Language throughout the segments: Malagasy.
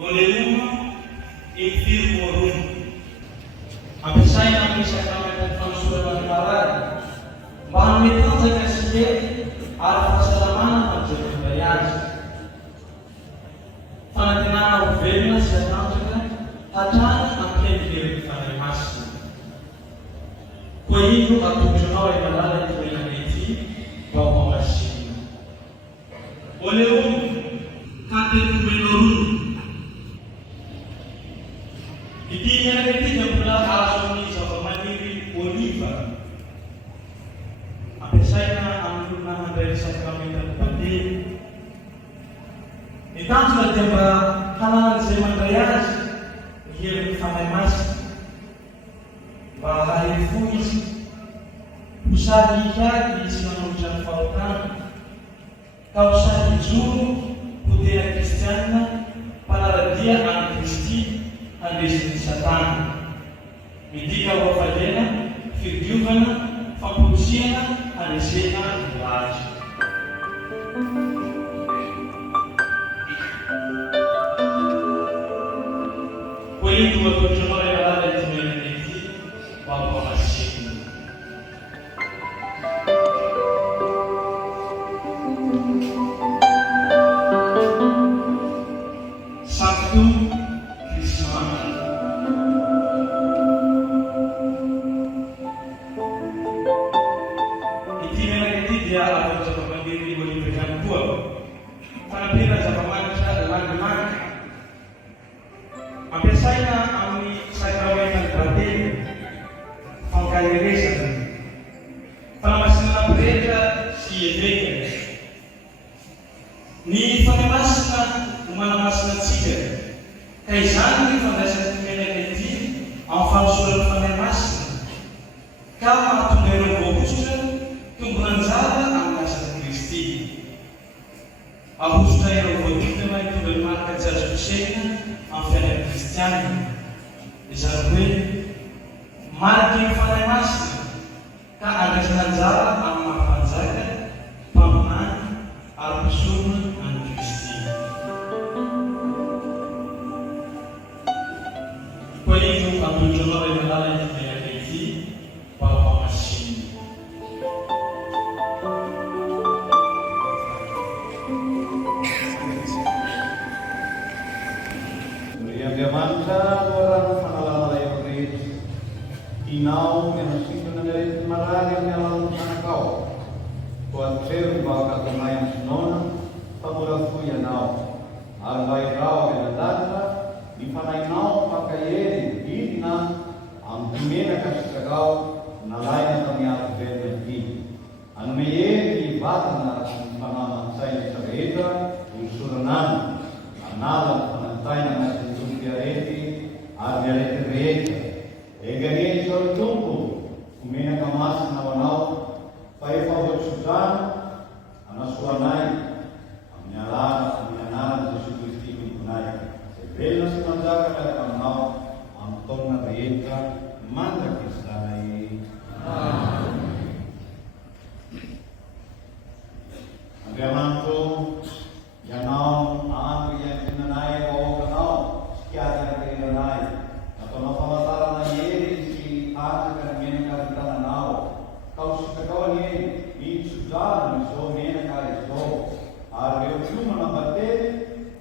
Oleh infir morum. Abisai na bisa kami tentang surat al-Quran. Bahan itu saya sedikit al-Fasalaman menjadi bayar. Fanatina uvena sedang juga hatan akan diri pada masuk. Kuilu atau junau yang berada di dalam itu bawa masih. Oleh kata menurun. Itinya nanti jemputlah asuni sama mandiri Oliver. Apa saya ambil nama dari saya kami terpati. Itang sudah jumpa halal zaman raya, hidup sampai mas. Bahari fuis, usah dikaki siang hujan falkan. Kau usah dijuru putih Kristiana para dia anak Kristi. Andesini Satan, medika wafadena, firdiuvana, fapusiana, andesena laje. Por isso, eu continuo a falar de Menezes, Paulo Machino. Sabtu dia akan coba mandiri boleh berikan buah. Karena jika manusia adalah gemar, hampir saya ambil saya kawinkan berarti pangkai resa. Pada masa bekerja si mereka, ni pada masa mana masa tiga, kaisan ni pada saat mereka itu, awal surat pada masa, kalau tu mereka fokus Tumbuhan zara ang nasa Kristi. Ang gusto yung pagkita naman ito bermarkat sa Susena ang fena Kristiyan. Isarapin, marking fanamas ka agas ng zara ang mapanzakan, pamahan, arpusunan ang Kristi. Pwede yung ang tujuan ay nalalay ng Kristi para pamasin. Diamanta orang panala yang rit, inau yang situ negeri marah yang dalam kau, buat ser bawa kemayan senona, pamurafu yang nau, albai rau yang data, di panai nau pakai bina, amtimena kasih kau, nalai kami aku berdiri, anu meye di batan na panama saya sebeda, usuran anala panantai na Arete rete, egari sol tumpo, kumena kamas na wanaw, pai pabot sudan, anasuanay, aminyalan sa Kristi kunay. Sebel na simanda ka na kamaw, ang tong na rete, manda Kristay. Ang gamanto, yanaw, ang yang sinanay o kanaw, Kiara kerenai, atau nama-nama na si anak dan menak kita nanau. Kau suka kau ni sudah ni so menak kali so. Areu cuma nambate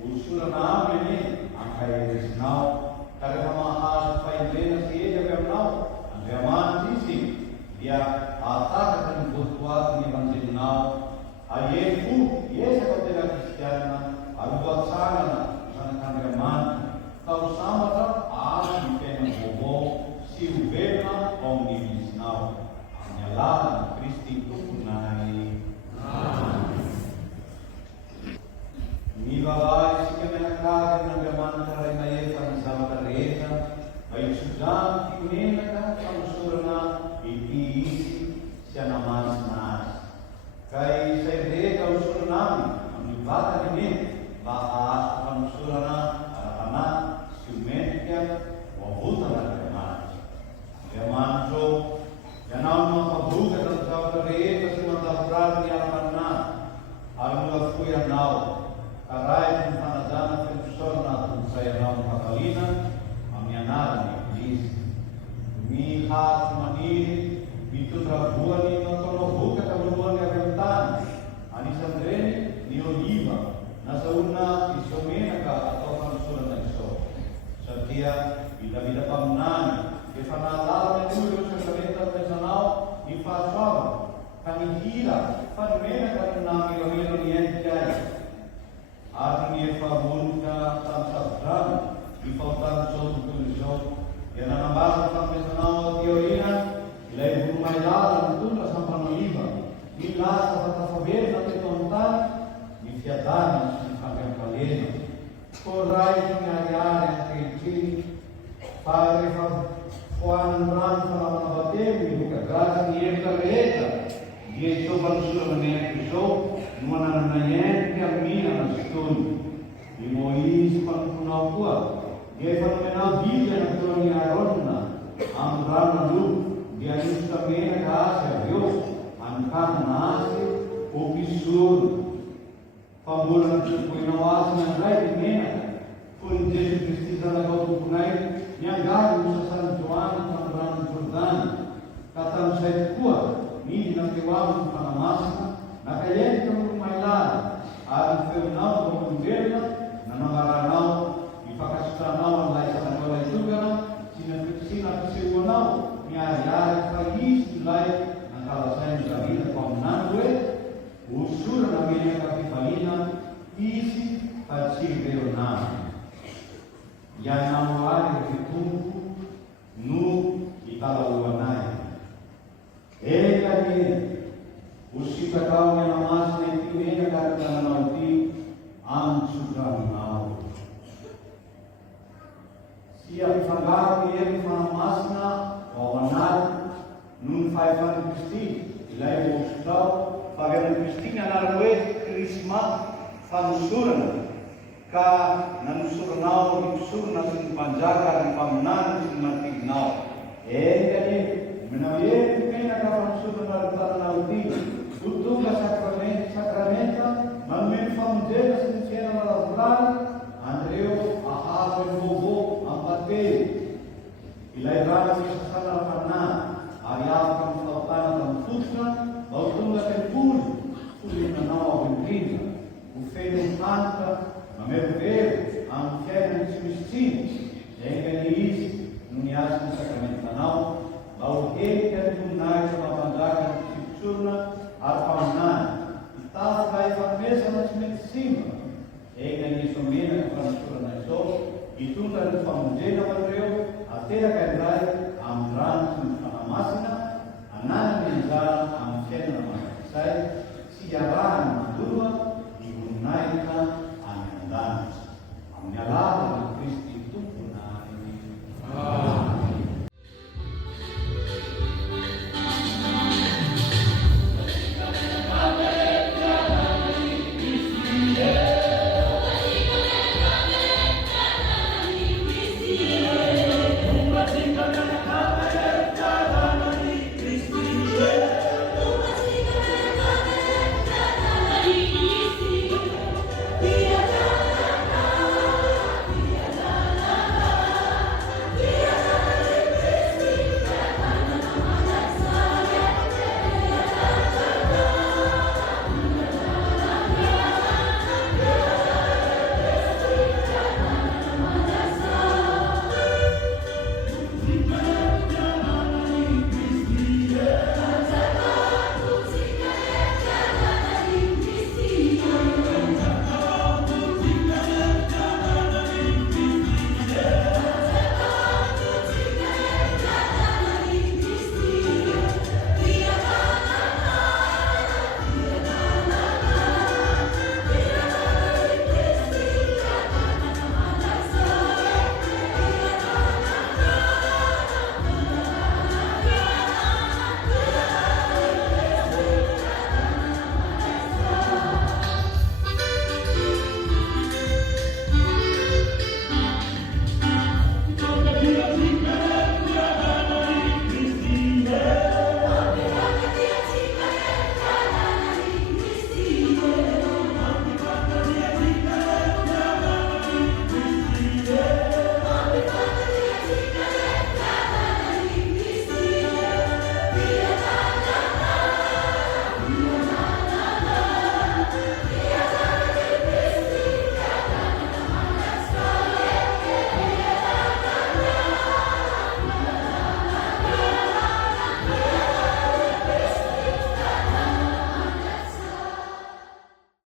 usul nama ni angkai resnau. Kalau nama hal paling lena si dia bernau. dia e da vida pamunana, que fanalala tudo o sacramento artesanal e faz obra, canihira, farmena katunami o oriente jai, arni favunka tamsabram e faltar todo pelo jogo, e na nambasa artesanal teoria, ilai burmailala tudo sampanoliva, e lá sa favela te contar e fiadana se fazem palena. Corai ngayari kecil, pare Juan Ran sama batemi buka gas ni kereta, dia coba suruh menaik pisau, mana nanya dia mina nastun, di Mois panpunau kuat, dia fenomenal dia nak turun arona, amran lalu dia justru mina kasih yo, angkat nasi, opisur. Pambulan puinawas yang lain mena, pun jadi pestisa lagu tunai yang garu sasaran Tuhan panggilan Jordan, kata saya kuat, ni nak kewam panamasa, nak kaya kamu mailar, ada feunau berkunjela, nanaranau, ipakasutanau lain sana lain juga, sina kesiwonau, nyari pagi lain, nakala saya menjadi pamunan gue. Usura na minha capifalina, isi pativeu na. Ya namwari vitungu, nu italauanai. Ega ni, usika kau yang namas na itimena kata nauti, ansukan nau. Siap fangar yang namas na, wawanar, nun faifan kristi, ilai usau. Pagano Kristina narwe krisma fanusuran ka nanusurnau diusur nasin panjaga di pamunan sin mantignau jadi menawi kena ka fanusuran narutana nauti tutu ka sakramenta mamen famjela sin sena lazuran Andreo ahas bobo ampate ilai rana misasana panna ariam kam faltana tam futsna Bautungga tempul, sulit menawa bentringa, ufedem anta, mamerveiro, anfieren simistin, engeniis, nunias sacramentanau, bautei tertunai sama pandagan sipsurna, arpamanan, itas vai farmesa nas medicina, engeniis omena transturna iso, itunda de famudena madreu, até a caidrai, amran sunfanamasina, anan menjal amfena sai siaran dua digunakan anandan